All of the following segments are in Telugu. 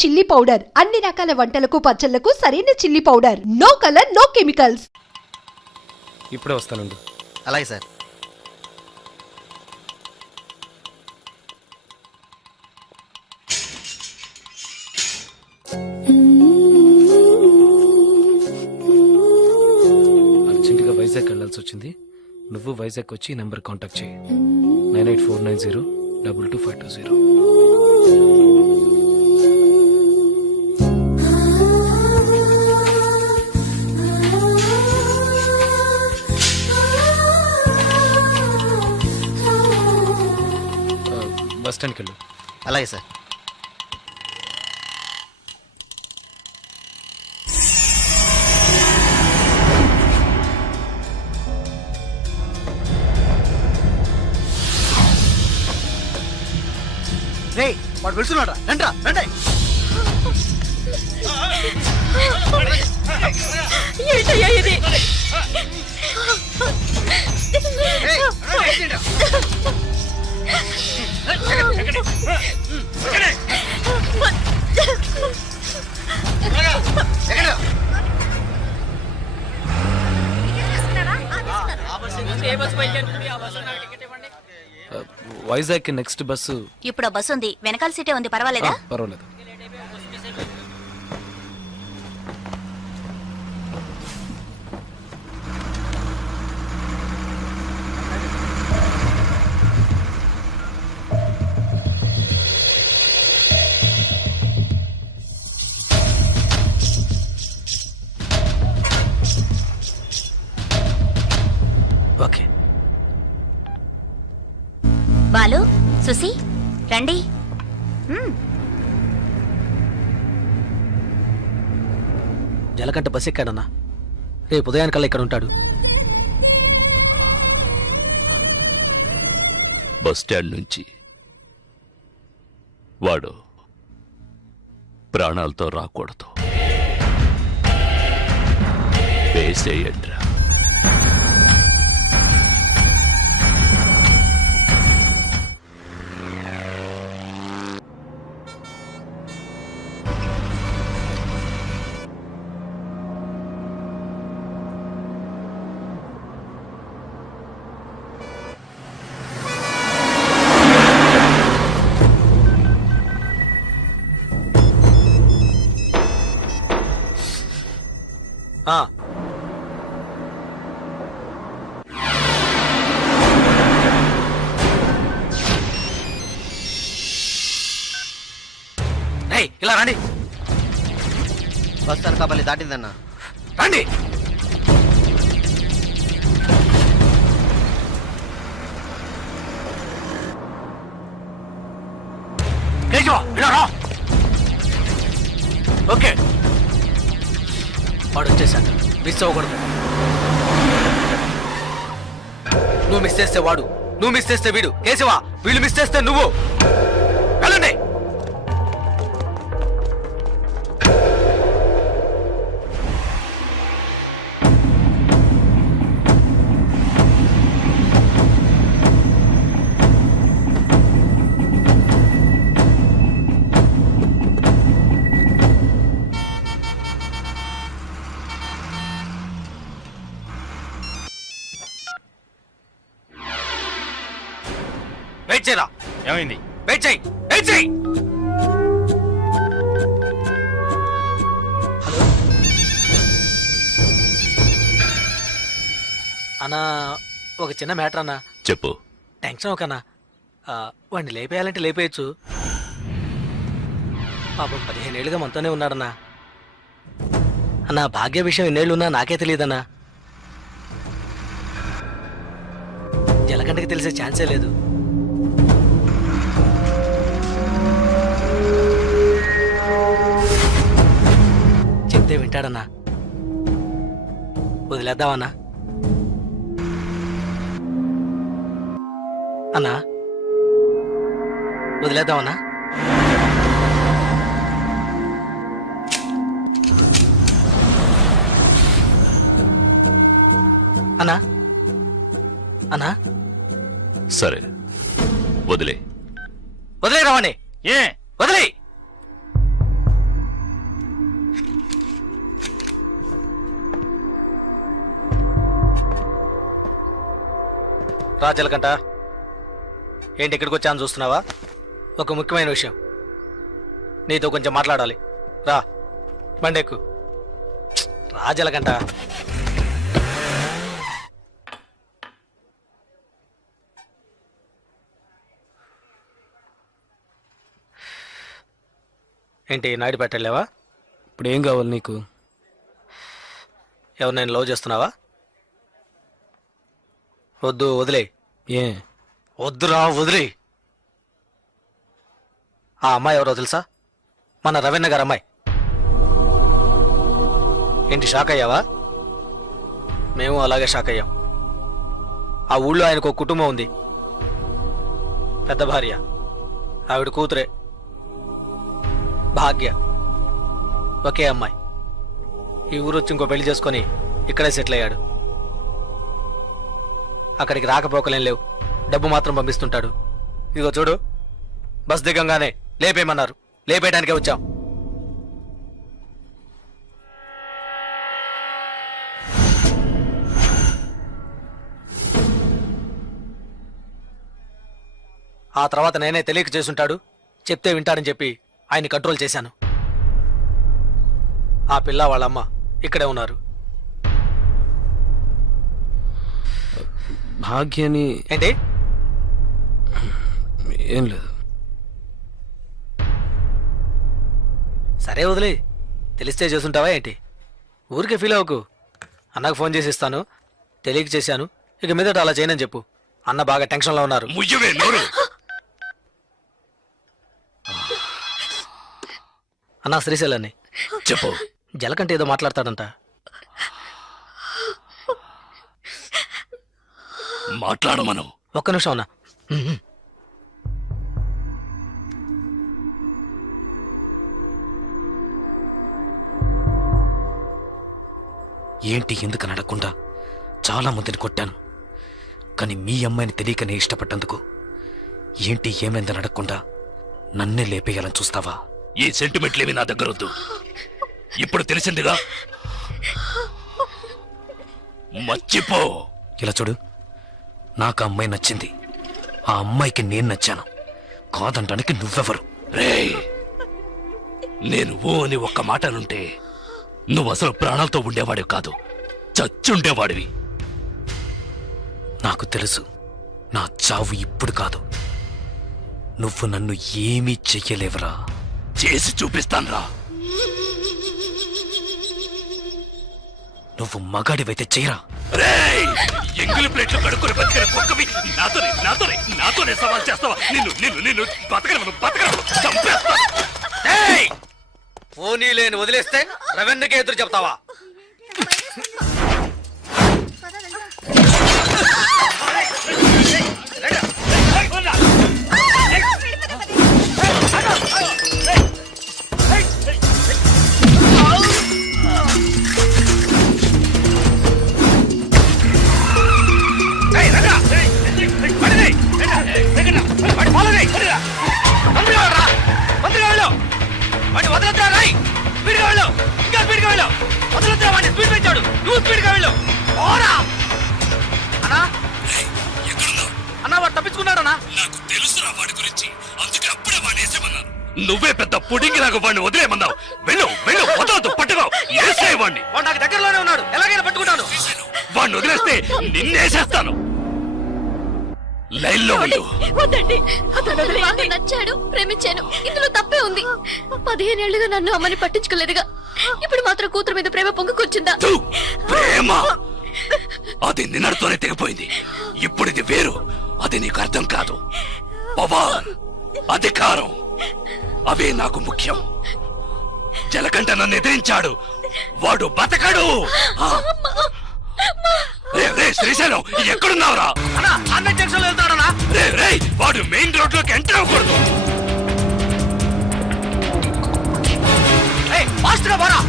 చిల్లీ పౌడర్ అన్ని రకాల వంటలకు పచ్చళ్లకు సరైన chilli powder. No colour no chemicals. ఇప్పుడే వస్తానండి. అలాగే సార్. అర్జెంటుగా వైజాగ్ వెళ్ళాల్సి వచ్చింది. నువ్వు వైజాగ్ వచ్చి ఈ నెంబర్ కాంటాక్ట్ చేయి. 9849022520. బస్ స్టాండ్కి వెళ్ళు. అలాగే సార్. రే వాడు వెళ్తున్నాడా? రండ్రా రండి. ఏంటయ్యా ఇది? Vizag next bus. ఇప్పుడు బస్సు ఉంది, వెనకాల సీటే ఉంది, పర్వాలేదా? పర్వాలేదు. ఓకే. బాలు, సుసి, రండి. జలకంట బస్ ఎక్కాడన్నా. రేపు ఉదయానికల్లా ఇక్కడ ఉంటాడు. బస్ స్టాండ్ నుంచి వాడు ప్రాణాలతో రాకూడదు. వేసేయండ్రా. ఇలా రండి. బస్ అనకాపల్లి దాటిందన్నా. రండి. ఓకే, వాడు వచ్చేసాడు. మిస్ అవ్వకూడదు. నువ్వు మిస్ చేస్తే వాడు, నువ్వు మిస్ చేస్తే వీడు. కేశవా, వీళ్ళు మిస్ చేస్తే నువ్వు. వెళ్ళండి. వెయిట్ చేయరా. ఏమైంది? వెయిట్ చేయి, వెయిట్ చేయి. హలో అన్నా, ఒక చిన్న మ్యాటర్ అన్నా. చెప్పు. టెన్షన్ ఒకన్నా. వాడిని లేపేయాలంటే లేపేయచ్చు. పాపం 15 ఏళ్ళుగా మనతోనే ఉన్నాడన్నా. అన్నా, భాగ్య విషయం ఎన్నేళ్ళున్నా నాకే తెలియదన్నా. జలకంటకి తెలిసే ఛాన్సే లేదు. చెప్తే వింటాడన్నా. వదిలేద్దామన్నా. అన్నా, వదిలేద్దామన్నా. అన్నా, అన్నా. సరే, వదిలే. వదిలే రావణి. ఏ వదిలే. రాజలకంట ఏంటి ఇక్కడికి వచ్చాను చూస్తున్నావా? ఒక ముఖ్యమైన విషయం నీతో కొంచెం మాట్లాడాలి. రా బండెక్కు. రాజలకంట ఏంటి నాయుడు పెట్టలేవా? ఇప్పుడు ఏం కావాలి నీకు? ఎవరు నేను లవ్ చేస్తున్నావా? వద్దు వదిలే. ఏ వద్దురా వదిలే. ఆ అమ్మాయి ఎవరో తెలుసా? మన రవీణ గారు అమ్మాయి. ఏంటి షాక్ అయ్యావా? మేము అలాగే షాక్ అయ్యాం. ఆ ఊళ్ళో ఆయనకు ఒక కుటుంబం ఉంది, పెద్ద భార్య, ఆవిడ కూతురే భాగ్య, ఒకే అమ్మాయి. ఈ ఊరు వచ్చి ఇంకో పెళ్లి చేసుకొని ఇక్కడే సెటిల్ అయ్యాడు. అక్కడికి రాకపోకలేం లేవు, డబ్బు మాత్రం పంపిస్తుంటాడు. ఇదిగో చూడు, బస్ దిగంగానే లేపేయమన్నారు, లేపేయడానికే వచ్చాం. ఆ తర్వాత నేనే తెలియక చేసుంటాడు, చెప్తే వింటాడని చెప్పి ఆయన్ని కంట్రోల్ చేశాను. ఆ పిల్ల వాళ్ళమ్మ ఇక్కడే ఉన్నారు. భాగ్యని ఏంటి? ఏం లేదు. సరే వదిలే, తెలిస్తే చేసుంటావా ఏంటి? ఊరికే ఫీల్ అవ్వకు. అన్నకు ఫోన్ చేసి ఇస్తాను, తెలియక చేశాను, ఇక మీదట అలా చేయనని చెప్పు. అన్న బాగా టెన్షన్లో ఉన్నారు. ముయ్యవే నోరు. అన్న శ్రీశైలాన్ని చెప్పు. జలకంటే ఏదో మాట్లాడతాడంట. మాట్లాడమను. ఒక్క నిమిషం అన్న. ఏంటి ఎందుకు అడగకుండా చాలా మందిని కొట్టాను, కానీ మీ అమ్మాయిని తెలియకనే ఇష్టపడ్డందుకు ఏంటి ఏమైందని అడగకుండా నన్నే లేపేయాలని చూస్తావా? ఈ సెంటిమెంట్లేవి నా దగ్గర వద్దు. ఇప్పుడు తెలిసిందిగా, మర్చిపో. ఇలా చూడు, నాకు ఆ అమ్మాయి నచ్చింది, ఆ అమ్మాయికి నేను నచ్చాను. కాదంటానికి నువ్వెవరు? రేయ్, నేను ఓ అని ఒక్క మాటనుంటే నువ్వు అసలు ప్రాణాలతో ఉండేవాడివి కాదు, చచ్చుండేవాడివి. నాకు తెలుసు, నా చావు ఇప్పుడు కాదు. నువ్వు నన్ను ఏమీ చెయ్యలేవరా. చేసి చూపిస్తాన్రా. నువ్వు మగాడివైతే చెయ్యరా. రేయ్, ఎంగిలి ప్లేట్లు కడుక్కొని బతికిన కుక్కవి నాతోనే సవాల్ చేస్తావా? నిన్ను బతకను చంపేస్తా. ఏయ్! పోనీ లేని వదిలేస్తే రవెన్నకే ఎదురు చెప్తావా? నువ్వే పెద్ద పుడింగిలాగా వాడిని వదిలేమన్నావు. వెళ్ళు వెళ్ళు, వదలదు, పట్టుకో, ఏసేయ్ వాడిని. వాడు నాకు దగ్గరలోనే ఉన్నాడు, ఎలాగైనా పట్టుకుంటాను. వాడిని వదిలేస్తే నిన్నేసేస్తాను. లైన్లో ఉండు. వద్దండి, అతను వదిలేయండి. నచ్చాడు, ప్రేమించాను, ఇందులో తప్పే ఉంది. 15 ఏళ్లుగా నన్ను అమ్మని పట్టించుకోలేదుగా, ఇప్పుడు మాత్రం కూతురు మీద ప్రేమ పొంగుకొచ్చిందా? తు, ప్రేమ అది నిన్నటితోనే తెగిపోయింది. ఇప్పుడు ఇది వేరు, అది నీకు అర్థం కాదు. పవర్, అధికారం, అవే నాకు ముఖ్యం. జలకంట నన్ను ఎదిరించాడు, వాడు బతకడు. శ్రీశైలం, ఎక్కడున్నావురా? అన్న జంక్షన్ వెళ్తాడనా? రే, వాడు మెయిన్ రోడ్ లోకి ఎంటర్ అవ్వకూడదు. ఫాస్ట్ గా పోరా.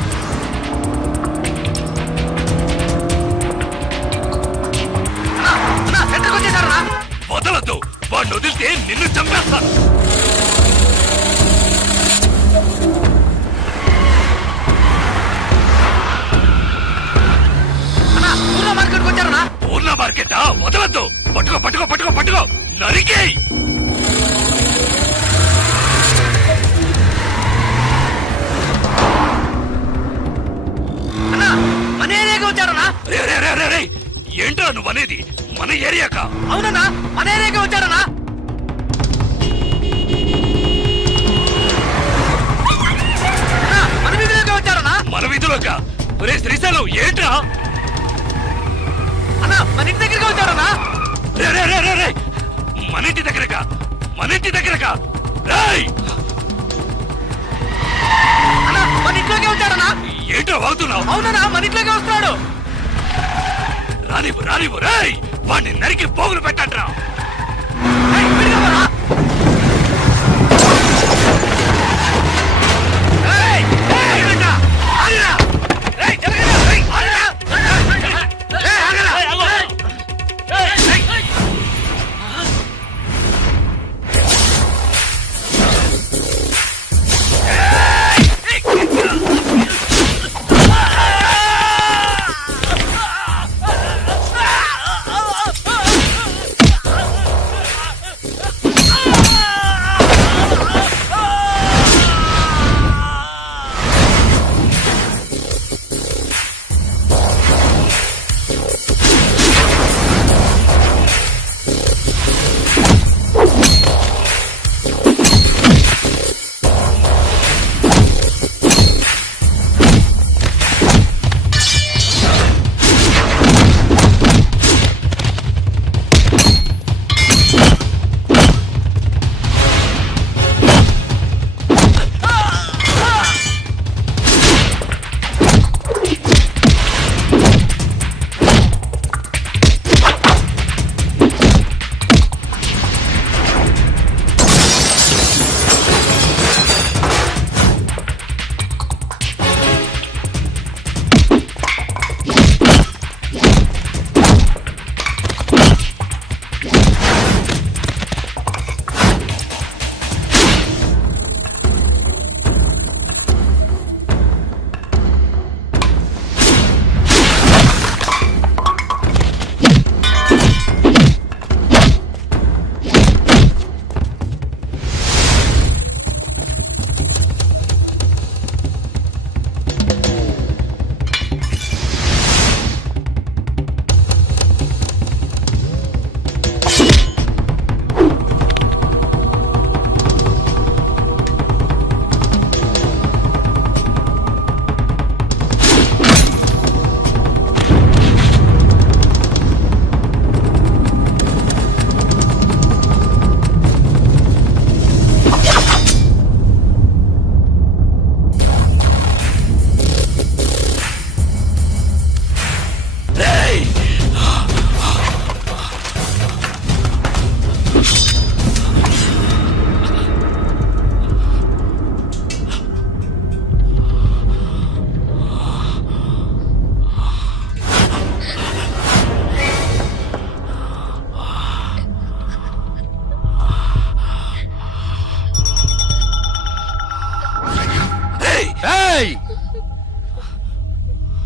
సెంటర్కి వచ్చేసారా? వదలద్దు, వాడిని వదిలితే నిన్ను చంపేస్తాను. మార్కెట్కి వచ్చారా? పూర్ణ మార్కెటా? వదలద్దు, పట్టుకో పట్టుకో నరికేయ్. అన్నా మన ఏరియాకి వచ్చారన్నా. రే, రే, రే, రే, రే. ఏంట్రా నువ్వు అనేది? మన ఏరియాకా? అవునన్నా మన ఏరియాకి వచ్చారన్నా. అన్నా, మన వీధిలోకి వచ్చారన్నా. మన వీధిలోక? రే శ్రీశైలం ఏంట్రా? అన్నా మన ఇంటి దగ్గరికి వచ్చారన్నా. రే, రే, రే, రే, రే. మన ఇంటి దగ్గరకా? మన ఇంటి దగ్గరకా? రేయ్! అన్నా మన ఇంట్లోకి వచ్చారన్నా. ఏంట్రా వాగుతున్నావు? అవునన్నా మన ఇంట్లోకి వస్తున్నాడు. రానివ్వు, రానివ్వు. రేయ్! వాడిని నరికి పోగులు పెట్టండ్రా. ఏయ్, విడిగా పోరా. ఏయ్, ఏయ్, విడిగా. ఆగిరా. ఏయ్, జరగరా. ఏయ్, ఆగిరా. ఏయ్, ఆగరా.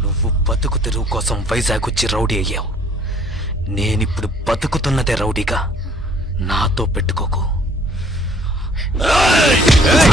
నువ్వు బతుకు తెరువు కోసం వైజాగ్ వచ్చి రౌడీ అయ్యావు. నేనిప్పుడు బతుకుతున్నదే రౌడీగా. నాతో పెట్టుకోకు. ఏయ్! ఏయ్!